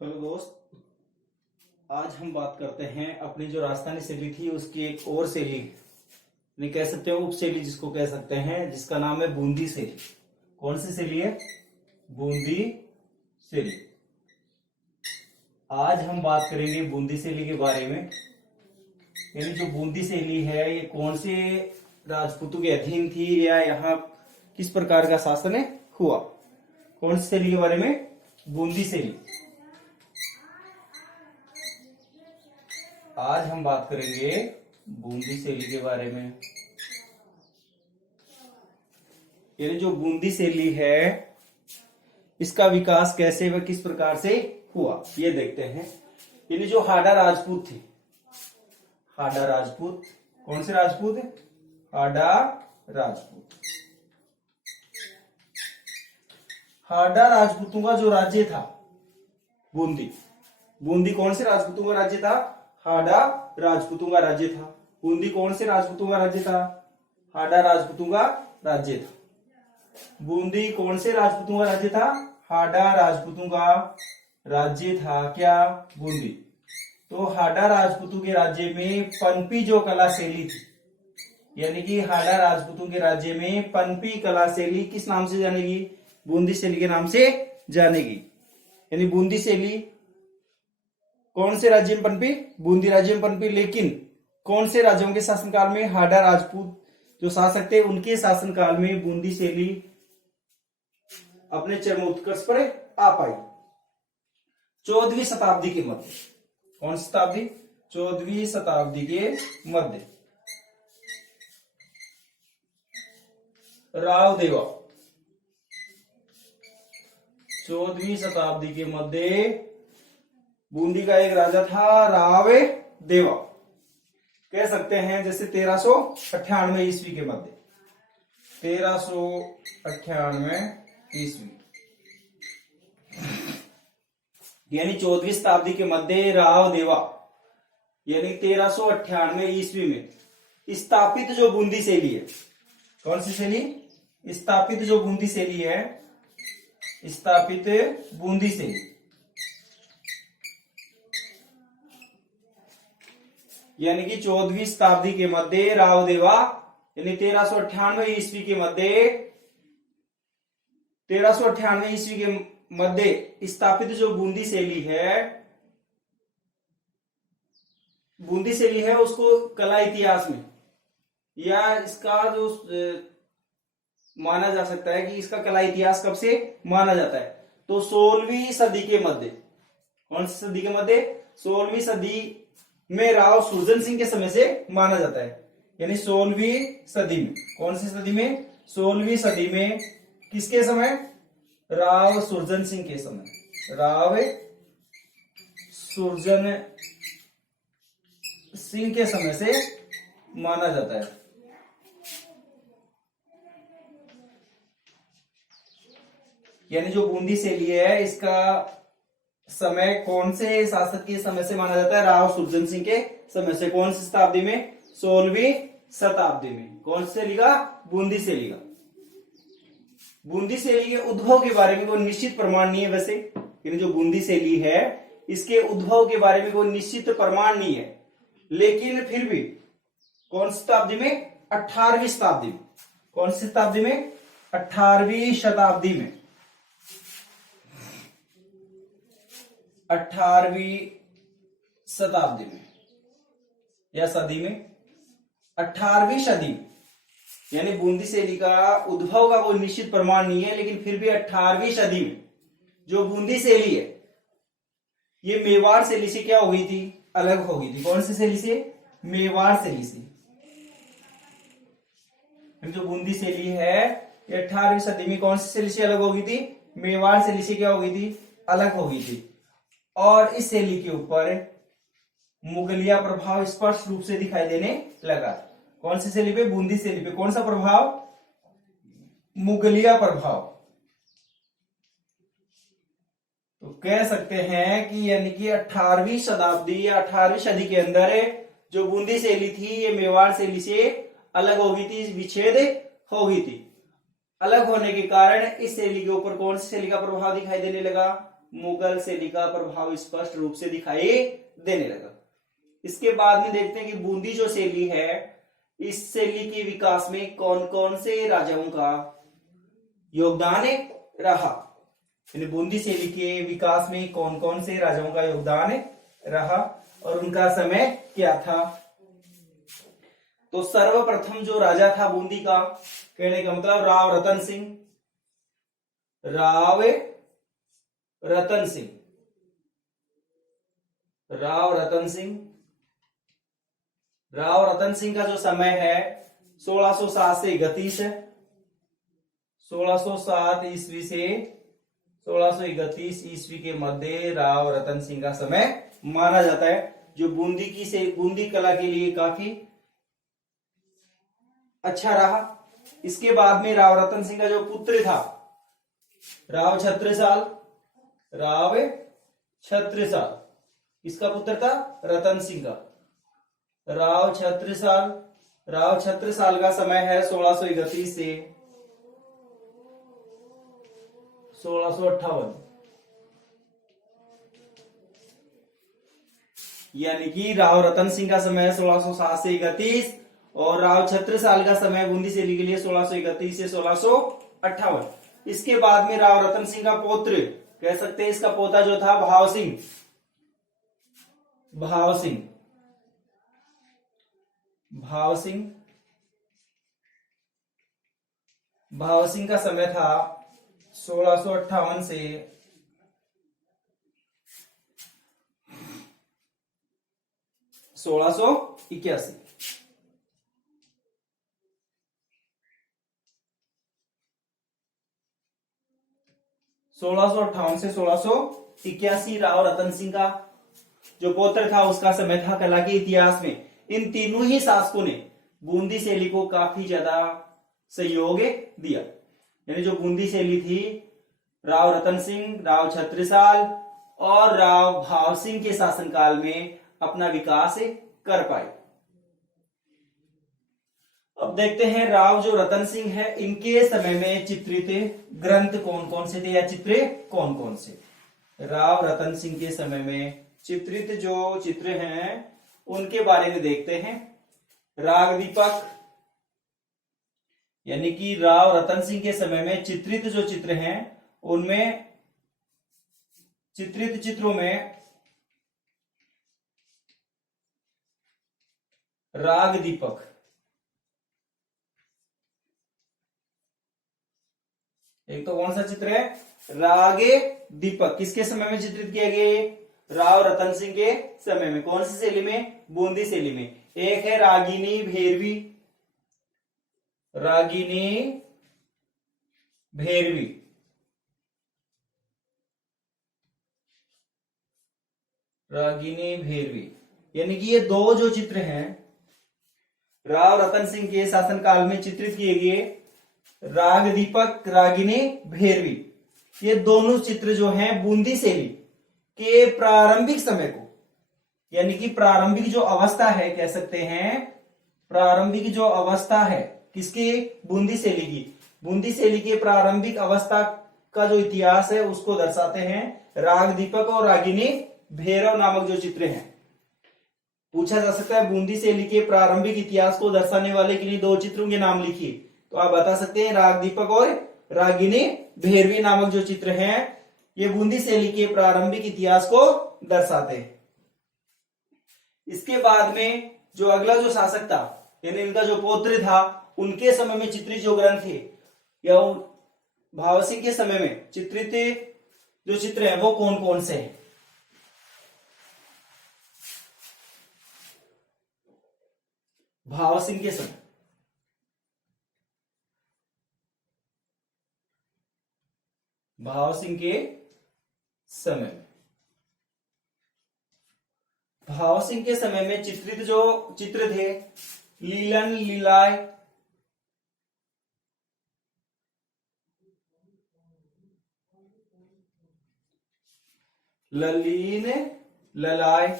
Hello दोस्त, आज हम बात करते हैं अपनी जो राजस्थानी शैली थी उसकी एक और शैली, नहीं कह सकते हो उप शैली जिसको कह सकते हैं, जिसका नाम है बूंदी शैली। कौन सी शैली है? बूंदी शैली। आज हम बात करेंगे बूंदी शैली के बारे में। यानी जो बूंदी शैली है ये कौन से राजपूतों के अधीन थी या यहाँ किस प्रकार का शासन हुआ। कौन सी शैली के बारे में? बूंदी शैली। आज हम बात करेंगे बूंदी शैली के बारे में। यानी जो बूंदी शैली है इसका विकास कैसे व किस प्रकार से हुआ ये देखते हैं। यानी जो हाडा राजपूत थे, हाडा राजपूत, कौन से राजपूत है? हाडा राजपूत। हाडा राजपूतों का जो राज्य था बूंदी, बूंदी कौन से राजपूतों का राज्य था? हाडा राजपूतों का राज्य था। बूंदी कौन से राजपूतों का राज्य था? हाडा राजपूतों का राज्य था। बूंदी कौन से राजपूतों का राज्य था? हाडा राजपूतों का राज्य था। क्या? बूंदी। तो हाडा राजपूतों के राज्य में पनपी जो कला शैली थी, यानी कि हाडा राजपूतों के राज्य में पनपी कला शैली किस नाम से जानेगी? बूंदी शैली के नाम से जानेगी। यानी बूंदी शैली कौन से राज्य में पनपी? बूंदी राज्य में पनपी। लेकिन कौन से राज्यों के शासनकाल में? हाडा राजपूत जो शासक थे उनके शासनकाल में बूंदी शैली अपने चरम उत्कर्ष पर आ पाई 14वीं शताब्दी के मध्य। कौन सी शताब्दी? 14वीं शताब्दी के मध्य। रावदेवा 14वीं शताब्दी के मध्य बूंदी का एक राजा था राव देवा। कह सकते हैं जैसे 1398 ईस्वी के मध्य, 1398 ईस्वी, यानी 14वीं शताब्दी के मध्य राव देवा यानी 1398 ईस्वी में स्थापित जो बूंदी शैली है। कौन सी शैली? स्थापित जो बूंदी शैली है, स्थापित बूंदी शैली, यानी कि 14वीं शताब्दी के मध्य रावदेवा यानी 1398 ईस्वी के मध्य, 1398 ईस्वी के मध्य स्थापित जो बूंदी शैली है, बूंदी शैली है उसको कला इतिहास में या इसका जो माना जा सकता है कि इसका कला इतिहास कब से माना जाता है? तो 16वीं सदी के मध्य। कौन सी सदी के मध्य? 16वीं सदी में राव सुरजन सिंह के समय से माना जाता है। यानी 16वीं सदी में। कौन सी सदी में? 16वीं सदी में। किसके समय? राव सुरजन सिंह के समय। राव सुरजन सिंह के समय से माना जाता है। यानी जो बूंदी शैली है इसका समय कौन से शासक के समय से माना जाता है? राव सुरजन सिंह के समय से। कौन सी शताब्दी में? 16वीं शताब्दी में। कौन से शैली का? बूंदी शैली का। बूंदी शैली के उद्भव के बारे में कोई निश्चित प्रमाण नहीं है वैसे। यानी जो बूंदी शैली है इसके उद्भव के बारे में कोई निश्चित प्रमाण नहीं है, लेकिन फिर भी कौन सी शताब्दी में? 18वीं शताब्दी में। कौन सी शताब्दी में? 18वीं शताब्दी में। 18वीं शताब्दी में या सदी में? 18वीं सदी में। यानी बूंदी शैली का उद्भव का कोई निश्चित प्रमाण नहीं है, लेकिन फिर भी 18वीं सदी में जो बूंदी शैली है ये मेवाड़ शैली से क्या हो गई थी? अलग हो गई थी। कौन सी शैली से? मेवाड़ शैली से। जो बूंदी शैली है ये 18वीं सदी में कौन सी शैली से अलग हो गई थी? मेवाड़ शैली से क्या हो गई थी? अलग हो गई थी। और इस शैली के ऊपर मुगलिया प्रभाव स्पष्ट रूप से दिखाई देने लगा। कौन सी शैली पे? बूंदी शैली पे। कौन सा प्रभाव? मुगलिया प्रभाव। तो कह सकते हैं कि यानी कि 18वीं शताब्दी या 18वीं सदी के अंदर जो बूंदी शैली थी ये मेवाड़ शैली से अलग हो गई थी, विच्छेद हो गई थी। अलग होने के कारण इस शैली के ऊपर कौन सी शैली का प्रभाव दिखाई देने लगा? मुगल शैली का प्रभाव स्पष्ट रूप से दिखाई देने लगा। इसके बाद में देखते हैं कि बूंदी जो शैली है, इस शैली के विकास में कौन कौन से राजाओं का योगदान रहा। यानी बूंदी शैली के विकास में कौन कौन से राजाओं का योगदान रहा और उनका समय क्या था। तो सर्वप्रथम जो राजा था बूंदी का, कहने का मतलब राव रतन सिंह। राव रतन सिंह, राव रतन सिंह। राव रतन सिंह का जो समय है 1607 से 31 है। 1607 ईस्वी से 1631 ईस्वी के मध्य राव रतन सिंह का समय माना जाता है, जो बूंदी कला के लिए काफी अच्छा रहा। इसके बाद में राव रतन सिंह का जो पुत्र था राव छत्रसाल, राव छत्रसाल, इसका पुत्र था रतन सिंह का, राव छत्रसाल। राव छत्रसाल का समय है 1631 से 1658, यानी कि राव रतन सिंह का समय है 1607 से 31 और राव छत्रसाल का समय बूंदी शैली के लिए 1631 से 1658। इसके बाद में राव रतन सिंह का पौत्र, कह सकते हैं इसका पोता जो था भाव सिंह, भाव सिंह, भाव सिंह। भाव सिंह का समय था 1658 से 1681। 1658 से 1681 राव रतन सिंह का जो पौत्र था उसका समय था। कला के इतिहास में इन तीनों ही शासकों ने बूंदी शैली को काफी ज्यादा सहयोग दिया। यानी जो बूंदी शैली थी, राव रतन सिंह, राव छत्रसाल और राव भाव सिंह के शासनकाल में अपना विकास कर पाए। अब देखते हैं राव जो रतन सिंह है, इनके समय में चित्रित ग्रंथ कौन कौन से थे या चित्र कौन कौन से। राव रतन सिंह के समय में चित्रित जो चित्र हैं उनके बारे में देखते हैं। राग दीपक, यानी कि राव रतन सिंह के समय में चित्रित जो चित्र हैं उनमें चित्रित चित्रों में राग दीपक, एक तो कौन सा चित्र है रागे दीपक, किसके समय में चित्रित किया गया? राव रतन सिंह के समय में। कौन सी शैली में? बूंदी शैली में। एक है रागिनी भैरवी, रागिनी भैरवी, रागिनी भैरवी, यानी कि ये दो जो चित्र हैं राव रतन सिंह के शासनकाल में चित्रित किए गए, राग दीपक, रागिनी भैरवी, ये दोनों चित्र जो हैं बूंदी शैली के प्रारंभिक समय को, यानी कि प्रारंभिक जो अवस्था है, कह सकते हैं प्रारंभिक जो अवस्था है किसकी? बूंदी शैली की। बूंदी शैली के प्रारंभिक अवस्था का जो इतिहास है उसको दर्शाते हैं राग दीपक और रागिनी भैरव नामक जो चित्र हैं। पूछा जा सकता है बूंदी शैली के प्रारंभिक इतिहास को दर्शाने वाले किन्हीं दो चित्रों के नाम लिखिए, तो आप बता सकते हैं राग दीपक और रागिनी भैरवी नामक जो चित्र हैं ये बूंदी शैली के प्रारंभिक इतिहास को दर्शाते हैं। इसके बाद में जो अगला जो शासक था, यानी इनका जो पौत्र था, उनके समय में चित्रित जो ग्रंथ थे या भाव सिंह के समय में चित्रित जो चित्र हैं वो कौन कौन से हैं? भाव सिंह के समय, भाव सिंह के समय में, भाव सिंह के समय में चित्रित जो चित्र थे लीलन लीलाय, ललीन ललाय,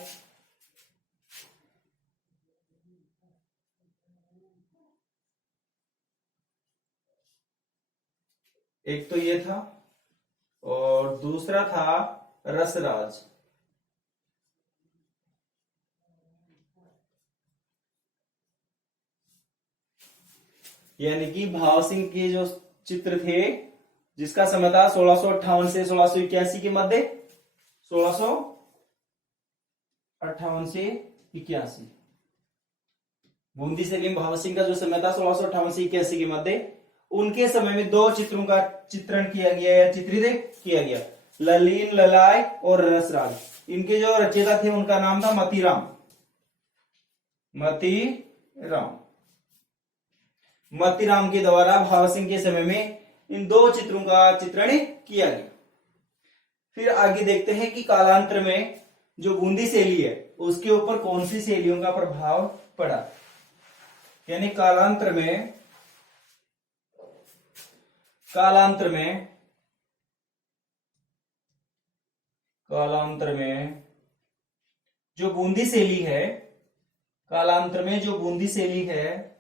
एक तो ये था। और दूसरा था रसराज। यानी कि भाव सिंह के जो चित्र थे, जिसका समय था 1658 से 1681 के मध्य, 1658 से 81। बूंदी सलीम भाव सिंह का जो समय था 1658 से 81 के मध्य, उनके समय में दो चित्रों का चित्रण किया गया या चित्रित किया गया, ललीन ललाय और रसराज। इनके जो रचयिता थे उनका नाम था मतीराम। मतीराम के द्वारा भाव सिंह के समय में इन दो चित्रों का चित्रण किया गया। फिर आगे देखते हैं कि कालांतर में जो बूंदी शैली है उसके ऊपर कौन सी शैलियों का प्रभाव पड़ा। यानी कालांतर में जो बूंदी शैली है, कालांतर में जो बूंदी शैली है,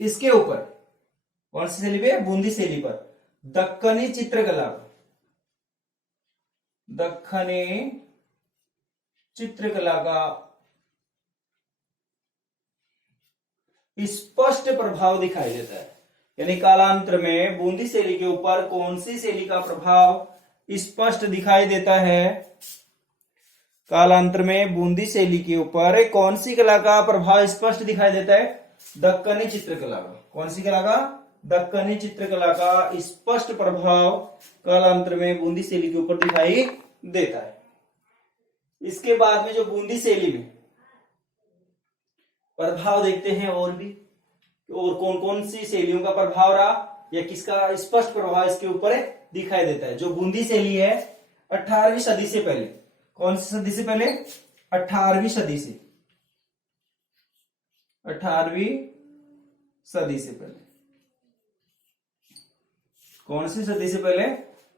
इसके ऊपर कौन सी शैली पे? बूंदी शैली पर दक्कनी चित्रकला का स्पष्ट प्रभाव दिखाई देता है। यानी कालांतर में बूंदी शैली के ऊपर कौन सी शैली का प्रभाव स्पष्ट दिखाई देता है? कालांतर में बूंदी शैली के ऊपर कौन सी कला का प्रभाव स्पष्ट दिखाई देता है? दक्कनी चित्रकला का। कौन सी कला का? दक्कनी चित्रकला का स्पष्ट प्रभाव कालांतर में बूंदी शैली के ऊपर दिखाई देता है। इसके बाद में जो बूंदी शैली में प्रभाव देखते हैं और भी, और कौन कौन सी शैलियों का प्रभाव रहा या किसका स्पष्ट प्रभाव इसके ऊपर दिखाई देता है। जो बूंदी शैली है 18वीं सदी से पहले, कौन सी सदी से पहले? 18वीं सदी से, 18वीं सदी से पहले। कौन सी सदी से पहले?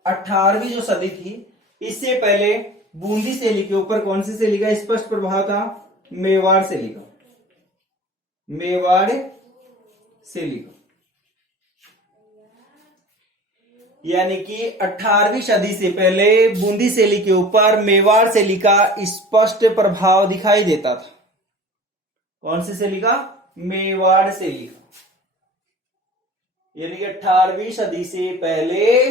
18वीं जो सदी थी, इससे पहले बूंदी शैली के ऊपर कौन सी शैली का स्पष्ट प्रभाव था? मेवाड़ शैली का। मेवाड़ शैली का। यानी कि 18वीं सदी से पहले बूंदी शैली के ऊपर मेवाड़ शैली का स्पष्ट प्रभाव दिखाई देता था। कौन सी शैली का? मेवाड़ शैली का। यानी कि 18वीं सदी से पहले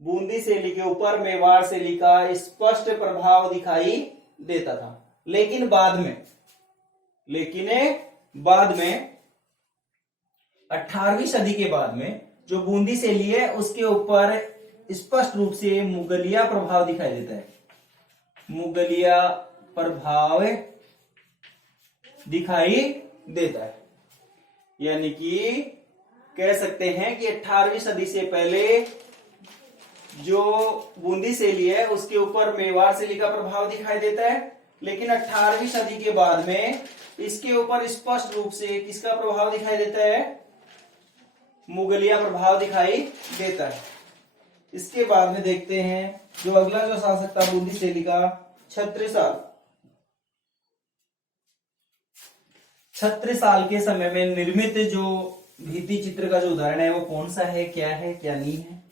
बूंदी शैली के ऊपर मेवाड़ शैली का स्पष्ट प्रभाव दिखाई देता था। लेकिन बाद में 18वीं सदी के बाद में जो बूंदी शैली है उसके ऊपर स्पष्ट रूप से मुगलिया प्रभाव दिखाई देता है। मुगलिया प्रभाव दिखाई देता है। यानी कि कह सकते हैं कि 18वीं सदी से पहले जो बूंदी शैली है उसके ऊपर मेवाड़ शैली का प्रभाव दिखाई देता है, लेकिन 18वीं सदी के बाद में इसके ऊपर स्पष्ट रूप से किसका प्रभाव दिखाई देता है? मुगलिया प्रभाव दिखाई देता है। इसके बाद में देखते हैं जो अगला जो शासक था बूंदी शैली का, छत्रसाल के समय में निर्मित जो भित्ति चित्र का जो उदाहरण है वो कौन सा है, क्या है, क्या नहीं है,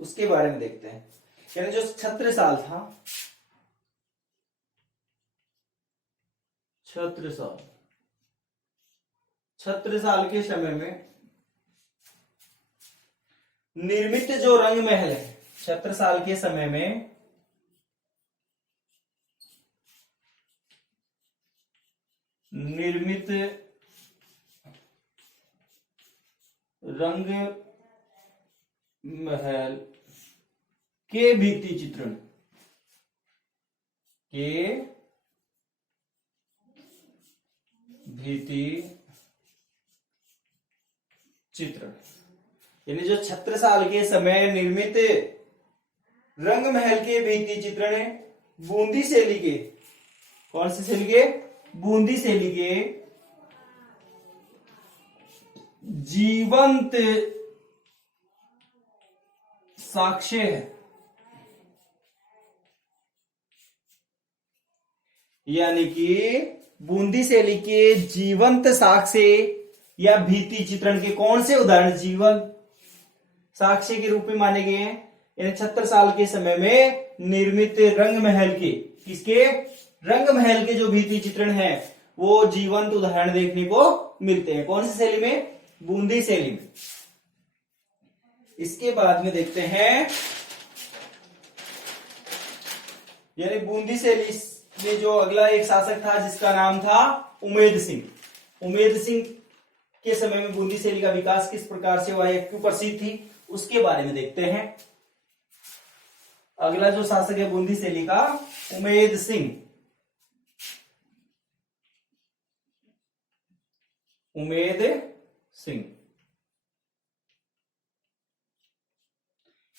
उसके बारे में देखते हैं। यानी जो छत्रसाल था, छत्रसाल के समय में निर्मित जो रंग महल है, छत्रसाल के समय में निर्मित रंग महल के भित्ति चित्रण यानी जो छत्रसाल के समय निर्मित रंग महल के भित्ति चित्रण बूंदी शैली के, कौन सी शैली के? बूंदी शैली के जीवंत साक्ष्य है। यानी कि बूंदी शैली के जीवंत साक्ष्य या भित्ति चित्रण के कौन से उदाहरण? साक्ष्य के रूप में माने गए हैं। यानी 76 साल के समय में निर्मित रंग महल के, किसके, रंग महल के जो भित्ति चित्रण है वो जीवंत उदाहरण देखने को मिलते हैं। कौन सी शैली में, बूंदी शैली में। इसके बाद में देखते हैं, यानी बूंदी शैली में जो अगला एक शासक था जिसका नाम था उमेद सिंह। उमेद सिंह के समय में बूंदी शैली का विकास किस प्रकार से हुआ, क्यों प्रसिद्ध थी, उसके बारे में देखते हैं। अगला जो शासक है बूंदी शैली का, उमेद सिंह। उमेद सिंह,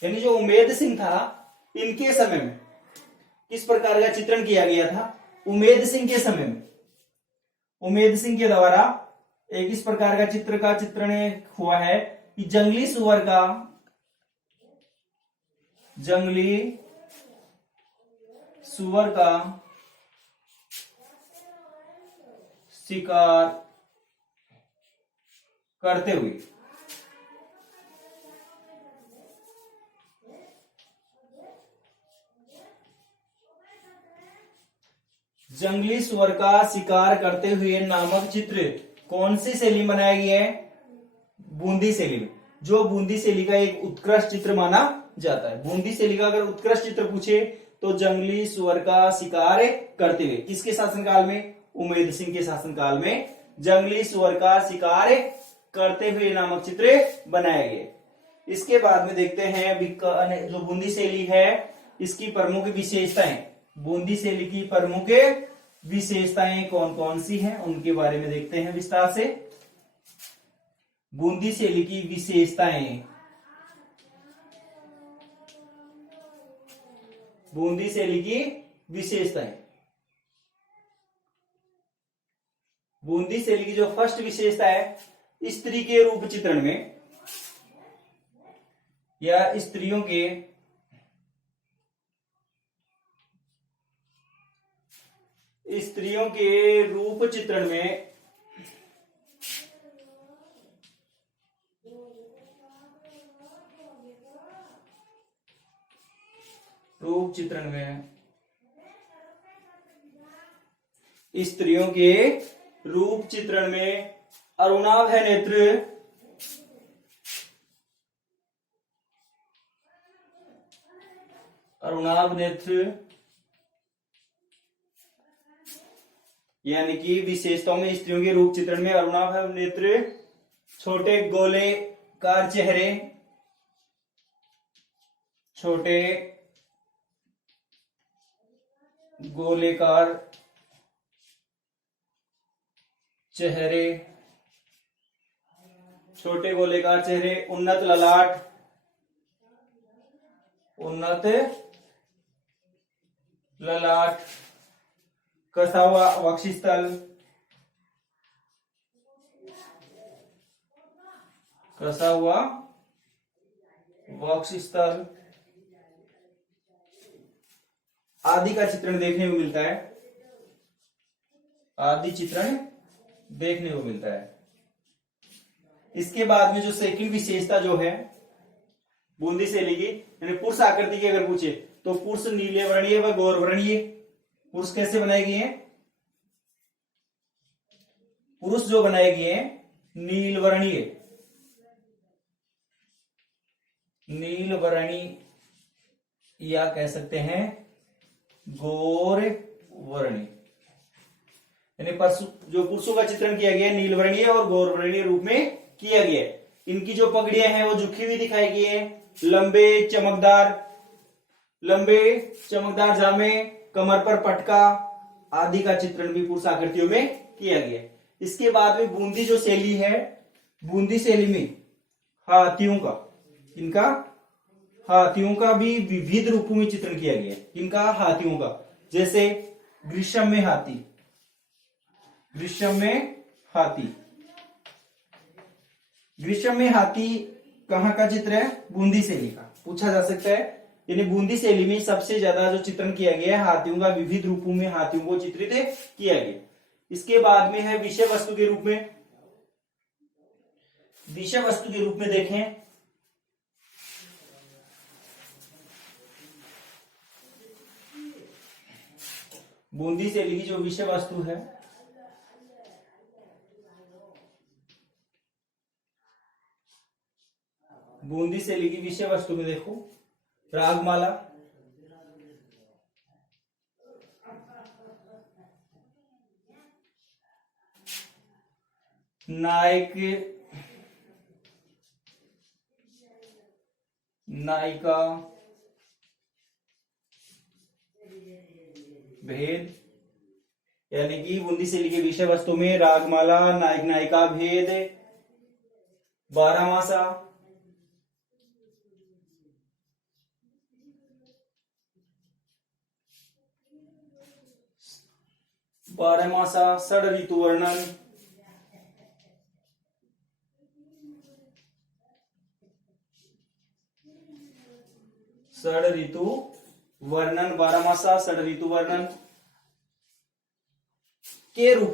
यानी जो उमेद सिंह था, इनके समय में किस प्रकार का चित्रण किया गया था। उमेद सिंह के समय में, उमेद सिंह के द्वारा एक इस प्रकार का चित्रण हुआ है कि जंगली सुअर का शिकार करते हुए जंगली सुअर का शिकार करते हुए नामक चित्र कौन सी शैली में बनाया गया है, बूंदी शैली में, जो बूंदी शैली का एक उत्कृष्ट चित्र माना जाता है। बूंदी शैली का अगर उत्कृष्ट चित्र पूछे तो जंगली सुअर का शिकार करते हुए, किसके शासनकाल में, उमेद सिंह के शासनकाल में जंगली सुअर का शिकार करते हुए नामक चित्र बनाया गया। इसके बाद में देखते हैं जो बूंदी शैली है इसकी प्रमुख विशेषताएं, बूंदी शैली की प्रमुख विशेषताएं कौन कौन सी हैं उनके बारे में देखते हैं विस्तार से। बूंदी शैली की विशेषताएं, बूंदी शैली की विशेषताएं। बूंदी शैली की जो फर्स्ट विशेषता है, स्त्री के रूप चित्रण में या स्त्रियों के रूप चित्रण में स्त्रियों के रूप चित्रण में अरुणाभ नेत्र यानी कि विशेषताओं में स्त्रियों के रूप चित्रण में अरुणाभ नेत्र, छोटे गोलेकार चेहरे, छोटे गोलेकार चेहरे, उन्नत ललाट, कसा हुआ वक्षस्थल आदि का चित्रण देखने को मिलता है, इसके बाद में जो सेकंड विशेषता जो है बूंदी शैली की, यानी पुरुष आकृति की अगर पूछे तो पुरुष नीले वर्णीय व गौर वर्णीय। पुरुष कैसे बनाए गए हैं, पुरुष जो बनाए गए हैं नील वर्णीय या कह सकते हैं गौर वर्णीय, यानी जो पुरुषों का चित्रण किया गया है नील वर्णीय और गौर वर्णीय रूप में किया गया है। इनकी जो पगड़ियां हैं वो झुकी हुई दिखाई गई है, लंबे चमकदार जामे, कमर पर पटका आदि का चित्रण भी पुरुष आकृतियों में किया गया है। इसके बाद में बूंदी जो शैली है, बूंदी शैली में हाथियों का भी विविध रूपों में चित्रण किया गया है। इनका हाथियों का, जैसे ग्रीष्म में हाथी कहाँ का चित्र है, बूंदी शैली का, पूछा जा सकता है। यानी बूंदी शैली में सबसे ज्यादा जो चित्रण किया गया है हाथियों का, विविध रूपों में हाथियों को चित्रित किया गया। इसके बाद में है विषय वस्तु के रूप में देखें बूंदी शैली की जो विषय वस्तु है, बूंदी शैली की विषय वस्तु में देखो रागमाला, नायक, नायिका, भेद, यानी कि बूंदी शैली के विषय वस्तु में रागमाला, नायक नायिका, भेद, बारहमासा, षड ऋतु वर्णन, षड ऋतु वर्णन, बारहमासा षड ऋतु वर्णन के रूप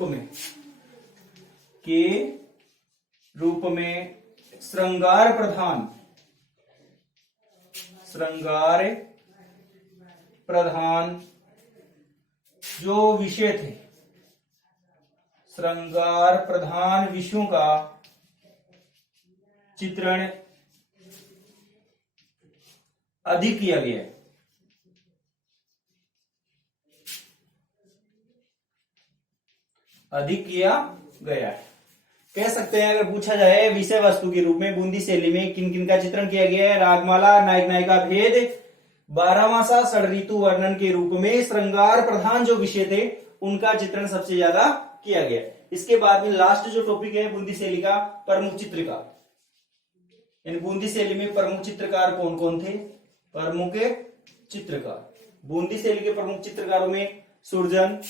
में श्रृंगार प्रधान जो विषय थे, श्रृंगार प्रधान विषयों का चित्रण अधिक किया गया है। अधिक किया गया है कह सकते हैं। अगर पूछा जाए विषय वस्तु के रूप में बूंदी शैली में किन किन का चित्रण किया गया है, रागमाला, नायक नायिका, भेद, बारहमासा, षड ऋतु वर्णन के रूप में श्रृंगार प्रधान जो विषय थे उनका चित्रण सबसे ज्यादा किया गया। इसके बाद में लास्ट जो टॉपिक है बूंदी शैली का, प्रमुख चित्रकार। यानी बूंदी शैली में प्रमुख चित्रकार कौन कौन थे? प्रमुख चित्रकार, बूंदी शैली के प्रमुख चित्रकारों में सुरजन,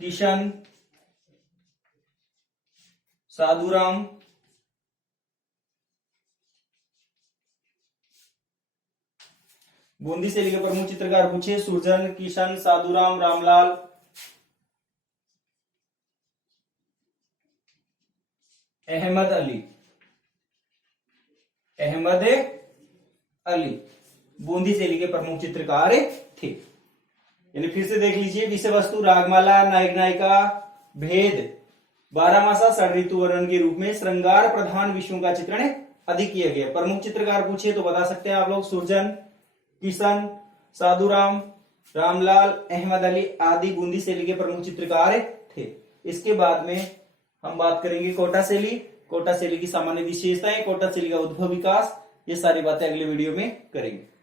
किशन, साधुराम, बूंदी शैली के प्रमुख चित्रकार पूछे सुरजन, किशन, साधुराम, रामलाल, अहमद अली। अहमद अली बूंदी शैली के प्रमुख चित्रकार थे। यानी फिर से देख लीजिए, विषय वस्तु रागमाला, नायक नायिका, भेद, बारहमासा, षड ऋतु वर्णन के रूप में श्रृंगार प्रधान विषयों का चित्रण अधिक किया गया। प्रमुख चित्रकार पूछे तो बता सकते हैं आप लोग सुरजन, किशन, साधुराम, रामलाल, अहमद अली आदि बूंदी शैली के प्रमुख चित्रकार थे। इसके बाद में हम बात करेंगे कोटा शैली, कोटा शैली की सामान्य विशेषताएं, कोटा शैली का उद्भव विकास, ये सारी बातें अगले वीडियो में करेंगे।